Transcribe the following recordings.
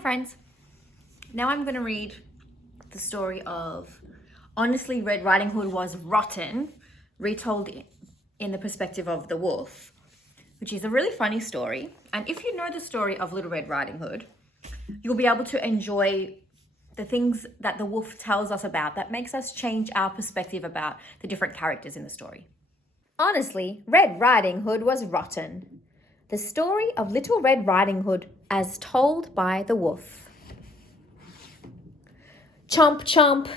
friends. Now I'm going to read the story of Honestly, Red Riding Hood Was Rotten, retold in the perspective of the wolf, which is a really funny story. And if you know the story of Little Red Riding Hood, you'll be able to enjoy the things that the wolf tells us about that makes us change our perspective about the different characters in the story. Honestly, Red Riding Hood was rotten. The story of Little Red Riding Hood as told by the wolf. Chomp, chomp.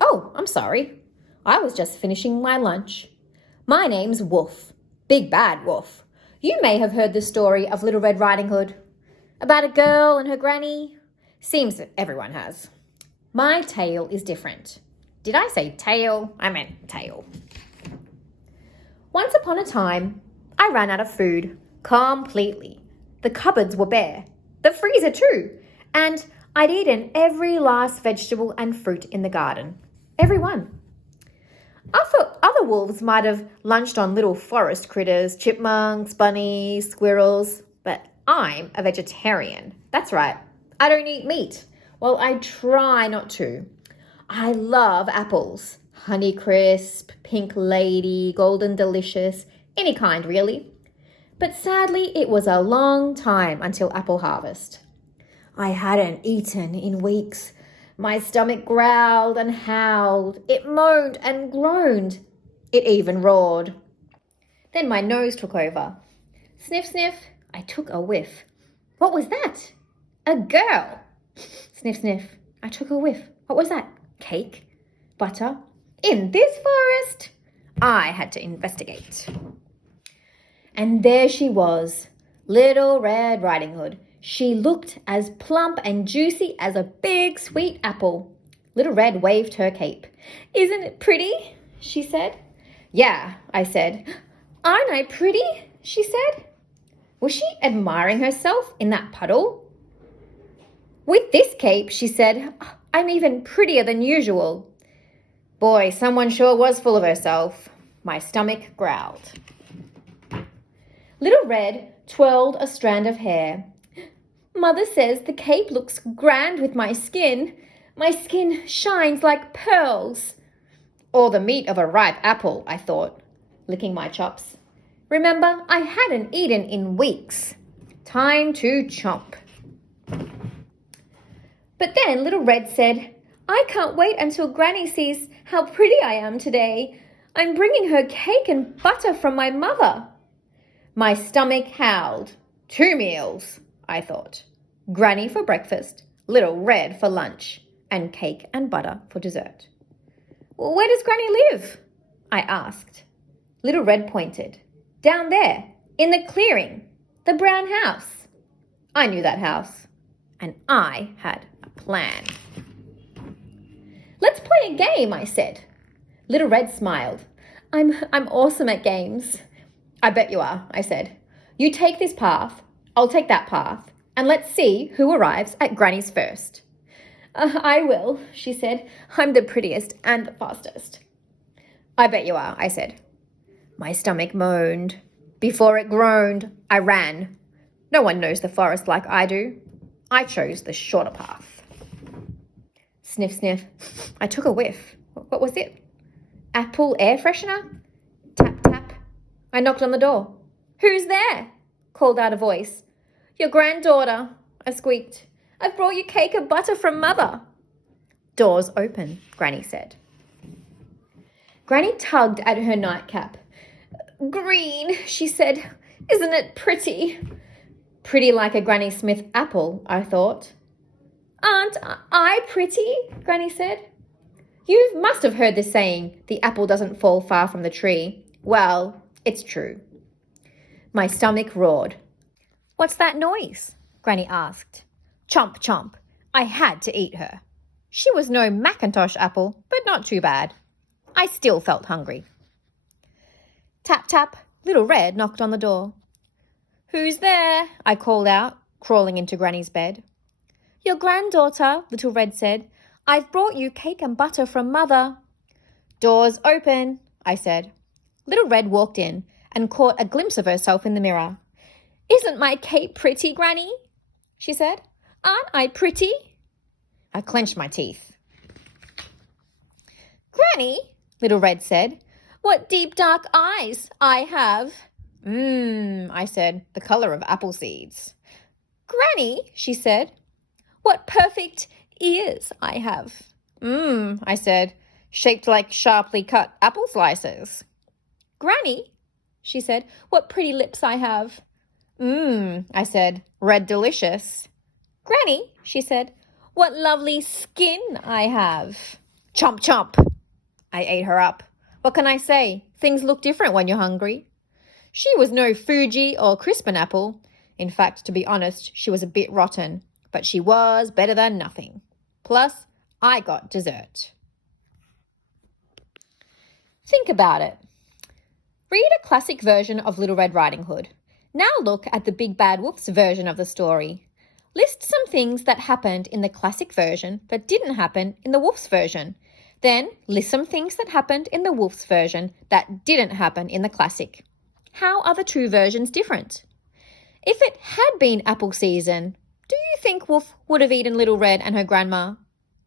Oh, I'm sorry. I was just finishing my lunch. My name's Wolf, Big Bad Wolf. You may have heard the story of Little Red Riding Hood. About a girl and her granny. Seems that everyone has. My tale is different. Did I say tail? I meant tail. Once upon a time, I ran out of food. Completely. The cupboards were bare. The freezer too. And I'd eaten every last vegetable and fruit in the garden. Every one. I thought other wolves might have lunched on little forest critters, chipmunks, bunnies, squirrels, but I'm a vegetarian. That's right. I don't eat meat. Well, I try not to. I love apples. Honeycrisp, Pink Lady, Golden Delicious, any kind really. But sadly, it was a long time until apple harvest. I hadn't eaten in weeks. My stomach growled and howled. It moaned and groaned. It even roared. Then my nose took over. Sniff, sniff, I took a whiff. What was that? A girl. Sniff, sniff, I took a whiff. What was that? Cake? Butter? In this forest? I had to investigate. And there she was, Little Red Riding Hood. She looked as plump and juicy as a big sweet apple. Little Red waved her cape. Isn't it pretty? She said. Yeah, I said. Aren't I pretty? She said. Was she admiring herself in that puddle? With this cape, she said, I'm even prettier than usual. Boy, someone sure was full of herself. My stomach growled. Little Red twirled a strand of hair. Mother says the cape looks grand with my skin. My skin shines like pearls. Or the meat of a ripe apple, I thought, licking my chops. Remember, I hadn't eaten in weeks. Time to chomp. But then Little Red said, I can't wait until Granny sees how pretty I am today. I'm bringing her cake and butter from my mother. My stomach howled. 2 meals, I thought. Granny for breakfast, Little Red for lunch, and cake and butter for dessert. Well, where does Granny live? I asked. Little Red pointed. Down there, in the clearing, the brown house. I knew that house, and I had a plan. Let's play a game, I said. Little Red smiled. I'm awesome at games. I bet you are, I said. You take this path, I'll take that path, and let's see who arrives at Granny's first. I will, she said. I'm the prettiest and the fastest. I bet you are, I said. My stomach moaned. Before it groaned, I ran. No one knows the forest like I do. I chose the shorter path. Sniff, sniff. I took a whiff. What was it? Apple air freshener? Tap, tap. I knocked on the door. Who's there? Called out a voice. Your granddaughter, I squeaked. I've brought you cake and butter from Mother. Doors open, Granny said. Granny tugged at her nightcap. Green, she said. Isn't it pretty? Pretty like a Granny Smith apple, I thought. Aren't I pretty? Granny said. You must have heard the saying, the apple doesn't fall far from the tree. Well, it's true. My stomach roared. What's that noise? Granny asked. Chomp, chomp. I had to eat her. She was no Macintosh apple, but not too bad. I still felt hungry. Tap, tap. Little Red knocked on the door. Who's there? I called out, crawling into Granny's bed. Your granddaughter, Little Red said. I've brought you cake and butter from Mother. Doors open, I said. Little Red walked in and caught a glimpse of herself in the mirror. Isn't my cape pretty, Granny? She said. Aren't I pretty? I clenched my teeth. Granny, Little Red said, what deep dark eyes I have. I said, the colour of apple seeds. Granny, she said, what perfect ears I have. I said, shaped like sharply cut apple slices. Granny, she said, what pretty lips I have. I said, red delicious. Granny, she said, what lovely skin I have. Chomp, chomp. I ate her up. What can I say? Things look different when you're hungry. She was no Fuji or Crispin apple. In fact, to be honest, she was a bit rotten, but she was better than nothing. Plus, I got dessert. Think about it. Read a classic version of Little Red Riding Hood. Now look at the Big Bad Wolf's version of the story. List some things that happened in the classic version that didn't happen in the wolf's version. Then list some things that happened in the wolf's version that didn't happen in the classic. How are the two versions different? If it had been apple season, do you think Wolf would have eaten Little Red and her grandma?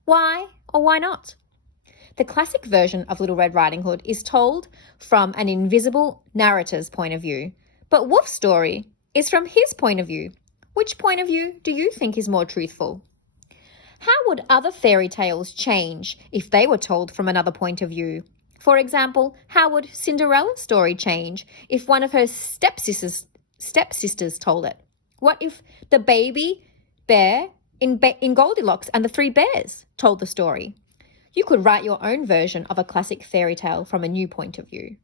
Why or why not? The classic version of Little Red Riding Hood is told from an invisible narrator's point of view, but Wolf's story is from his point of view. Which point of view do you think is more truthful? How would other fairy tales change if they were told from another point of view? For example, how would Cinderella's story change if one of her stepsisters told it? What if the baby bear in Goldilocks and the Three Bears told the story? You could write your own version of a classic fairy tale from a new point of view.